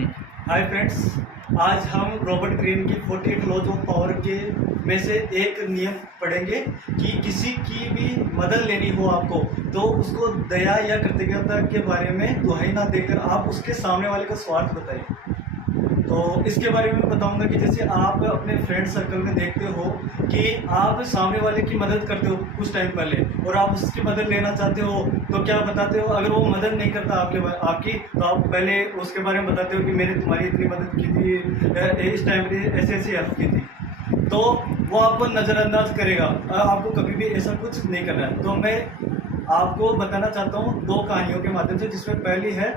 Hi friends, आज हम Robert Greene की 48 लॉज ऑफ पावर के में से एक नियम पढ़ेंगे कि किसी की भी मदद लेनी हो आपको तो उसको दया या कृतज्ञता के बारे में दुहाई ना देकर आप उसके सामने वाले का स्वार्थ बताइए। तो इसके बारे में बताऊंगा कि जैसे आप अपने फ्रेंड सर्कल में देखते हो कि आप सामने वाले की मदद करते हो कुछ टाइम पहले और आप उसकी मदद लेना चाहते हो तो क्या बताते हो, अगर वो मदद नहीं करता आपकी तो आप पहले उसके बारे में बताते हो कि मैंने तुम्हारी इतनी मदद की थी, इस टाइम पे ऐसे ऐसी हेल्प की थी, तो वो आपको नज़रअंदाज करेगा। आपको कभी भी ऐसा कुछ नहीं करना है। तो मैं आपको बताना चाहता हूँ दो कहानियों के माध्यम से, जिसमें पहली है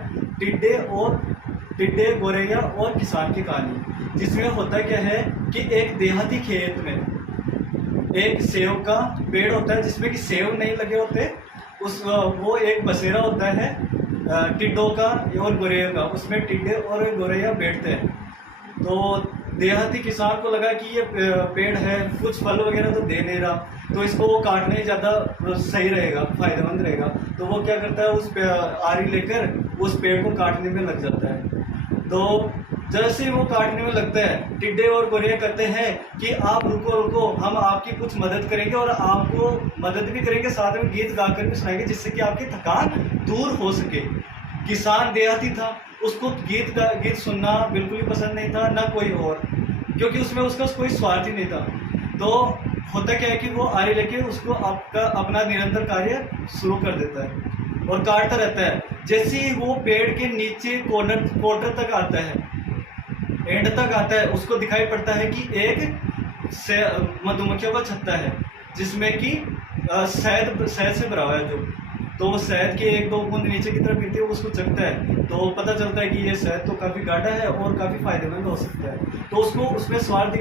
टिड्डे गोरैया और किसान की कहानी। जिसमें होता क्या है कि एक देहाती खेत में एक सेव का पेड़ होता है जिसमें कि सेव नहीं लगे होते, वो एक बसेरा होता है टिड्डों का और गोरैया का, उसमें टिड्डे और गोरैया बैठते हैं। तो देहाती किसान को लगा कि ये पेड़ है, कुछ फल वगैरह तो दे नहीं रहा, तो इसको वो काटने ज़्यादा सही रहेगा, फायदेमंद रहेगा। तो वो क्या करता है, उस आरी लेकर उस पेड़ को काटने में लग जाता है। तो जैसे ही वो काटने में लगता है, टिड्डे और गोरैया कहते हैं कि आप रुको, हम आपकी कुछ मदद करेंगे और आपको मदद भी करेंगे, साथ में गीत गाकर भी सुनाएंगे जिससे कि आपकी थकान दूर हो सके। किसान देहाती था, उसको गीत सुनना बिल्कुल ही पसंद नहीं था, ना कोई और, क्योंकि उसमें उसका कोई स्वार्थ ही नहीं था। तो होता क्या है कि वो आरी लेके उसको अपना निरंतर कार्य शुरू कर देता है और काटता रहता है। जैसे ही वो पेड़ के नीचे क्वार्टर तक आता है, एंड तक आता है, उसको दिखाई पड़ता है कि एक मधुमक्खियों का छत्ता है जिसमें कि शहद से भरा हुआ है जो, तो वो शहद के एक दो बूंद नीचे की तरफ गिरती है, उसको चखता है तो पता चलता है कि ये शहद तो काफ़ी गाढ़ा है और काफ़ी फायदेमंद हो सकता है। तो उसको उसमें स्वाद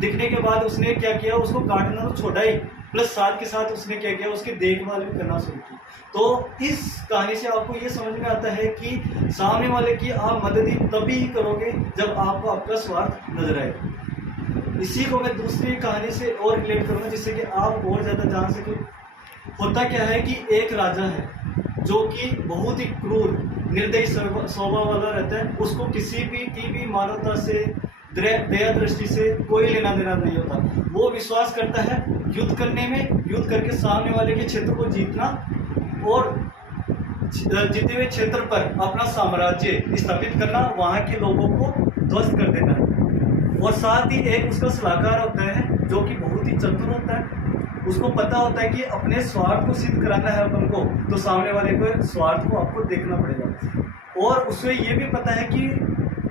दिखने के बाद उसने क्या किया, उसको काटना तो छोड़ा ही, प्लस साथ के साथ उसने क्या किया, उसकी देखभाल भी करना शुरू की। तो इस कहानी से आपको ये समझ में आता है कि सामने वाले की आप मदद ही तभी करोगे जब आपको आपका स्वार्थ नजर आए। इसी को मैं दूसरी कहानी से और रिलेट करूँगा जिससे कि आप और ज़्यादा जान सकें। होता क्या है कि एक राजा है जो कि बहुत ही क्रूर निर्दयी स्वभाव वाला रहता है। उसको किसी भी की भी मानवता से, दया दृष्टि से कोई लेना देना नहीं होता। वो विश्वास करता है युद्ध करने में, युद्ध करके सामने वाले के क्षेत्र को जीतना और जीते हुए क्षेत्र पर अपना साम्राज्य स्थापित करना, वहाँ के लोगों को ध्वस्त कर देना। और साथ ही एक उसका सलाहकार होता है जो कि बहुत ही चतुर होता है। उसको पता होता है कि अपने स्वार्थ को सिद्ध कराना है अपन को, तो सामने वाले को स्वार्थ को आपको देखना पड़ेगा। और उसे ये भी पता है कि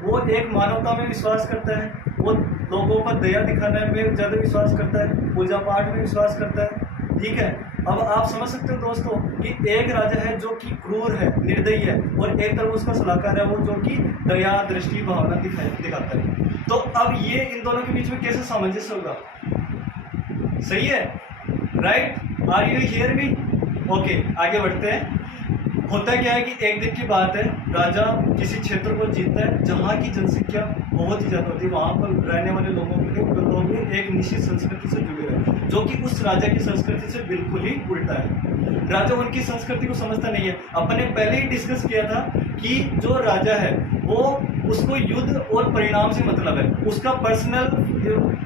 वो एक मानवता में विश्वास करता है, वो लोगों पर दया दिखाने में ज़्यादा विश्वास करता है, पूजा पाठ में विश्वास करता है। ठीक है, अब आप समझ सकते हो दोस्तों कि एक राजा है जो कि क्रूर है, निर्दयी है, और एक तरफ उसका सलाहकार है वो जो कि दया दृष्टि भावना दिखाता है। तो अब ये इन दोनों के बीच में कैसे सामंजस्य होगा? सही है, right? Are you hear me? Okay, आगे बढ़ते हैं। होता क्या है कि एक दिन की बात है, राजा किसी क्षेत्र को जीतता है जहाँ की जनसंख्या बहुत ही ज़्यादा होती है। वहाँ पर रहने वाले लोगों के एक निश्चित संस्कृति से जुड़े हुए हैं जो कि उस राजा की संस्कृति से बिल्कुल ही उल्टा है। राजा उनकी संस्कृति को समझता नहीं है। अपने पहले ही डिस्कस किया था कि जो राजा है वो उसको युद्ध और परिणाम से मतलब है, उसका पर्सनल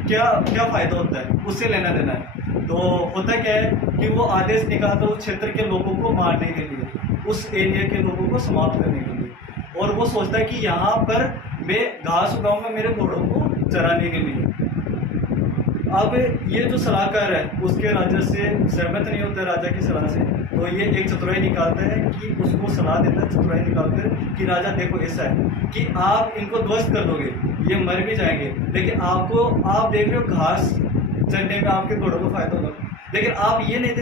क्या फायदा होता है उससे लेना देना है। तो होता क्या है कि वो आदेश निकालता है उस क्षेत्र के लोगों को मारने के लिए, उस एरिया के लोगों को समाप्त करने के लिए, और वो सोचता है कि यहाँ पर मैं घास उगाऊंगा मेरे घोड़ों को चराने के लिए। अब ये जो सलाहकार है उसके राजा से सहमत नहीं होता है, राजा की सलाह से। तो ये एक चतुराई निकालता है कि उसको सलाह देता है, चतुराई निकालकर कि राजा देखो ऐसा है कि आप इनको ध्वस्त कर दोगे, ये मर भी जाएंगे, लेकिन आप देख रहे हो घास चरने में आपके घोड़ों को फायदा होगा, लेकिन आप ये नहीं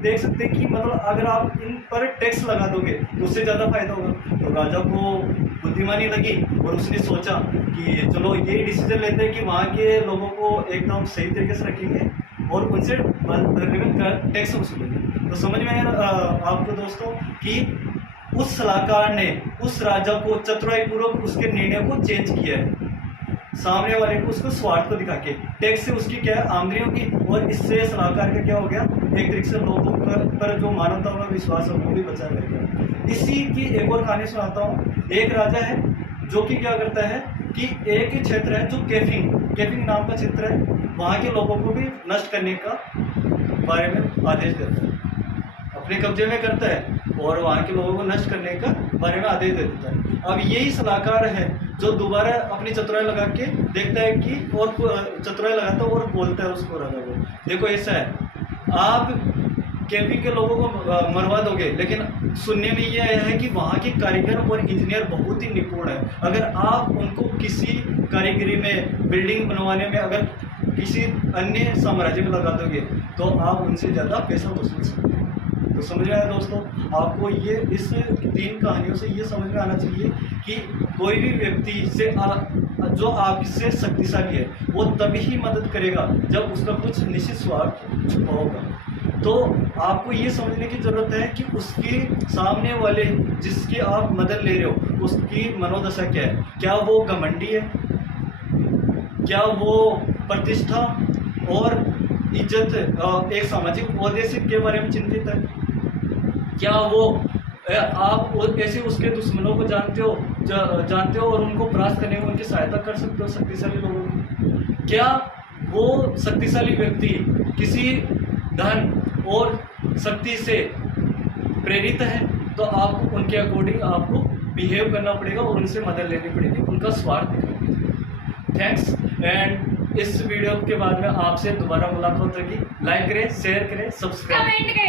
देख सकते कि मतलब अगर आप इन पर टैक्स लगा दोगे तो उससे ज़्यादा फायदा होगा। तो राजा को बुद्धिमानी लगी और उसने सोचा कि चलो ये डिसीजन लेते हैं कि वहाँ के लोगों को एकदम सही तरीके से रखेंगे और उनसे टैक्स वसूलेंगे। तो समझ में आया आपको दोस्तों कि उस सलाहकार ने उस राजा को चतुराईपूर्वक उसके निर्णय को चेंज किया है, सामने वाले को उसको स्वार्थ को दिखा के। टैक्स से उसकी क्या है, आमदनी होगी, और इससे सलाहकार का क्या हो गया, एक तरीके से लोगों पर जो मानवता में विश्वास है वो भी बचा रहेगा। इसी की एक और कहानी सुनाता हूँ। एक राजा है जो कि क्या करता है कि एक ही क्षेत्र है जो केफिंग नाम का क्षेत्र है, वहाँ के लोगों को भी नष्ट करने का बारे में आदेश देता है, अपने कब्जे में करता है और वहाँ के लोगों को नष्ट करने का बारे में आदेश दे देता है। अब यही सलाहकार है जो दोबारा अपनी चतुराई लगा के देखता है कि और चतुराई लगाता है और बोलता है उसको राजा को, देखो ऐसा है, आप केपी के लोगों को मरवा दोगे, लेकिन सुनने में यह है कि वहाँ के कारीगर और इंजीनियर बहुत ही निपुण है, अगर आप उनको किसी कारीगरी में बिल्डिंग बनवाने में अगर किसी अन्य साम्राज्य में लगा दोगे तो आप उनसे ज़्यादा पैसा वसूल सकते हैं। तो समझ में आया दोस्तों, आपको ये इस 3 कहानियों से ये समझ में आना चाहिए कि कोई भी व्यक्ति से जो आपसे शक्तिशाली है वो तभी ही मदद करेगा जब उसका कुछ निश्चित स्वार्थ छुपा होगा। तो आपको ये समझने की ज़रूरत है कि उसके सामने वाले जिसकी आप मदद ले रहे हो उसकी मनोदशा क्या है, क्या वो घमंडी है, क्या वो प्रतिष्ठा और इज्जत एक सामाजिक उद्देश्य के बारे में चिंतित है, क्या वो आप ऐसे उसके दुश्मनों को जानते हो और उनको परास्त करने में उनकी सहायता कर सकते हो शक्तिशाली लोगों की, क्या वो शक्तिशाली व्यक्ति किसी धन और शक्ति से प्रेरित है, तो आपको उनके अकॉर्डिंग आपको बिहेव करना पड़ेगा और उनसे मदद लेनी पड़ेगी, उनका स्वार्थ दिखाना। थैंक्स, एंड इस वीडियो के बाद में आपसे दोबारा मुलाकात होगी। लाइक करें, शेयर करें, सब्सक्राइब करें।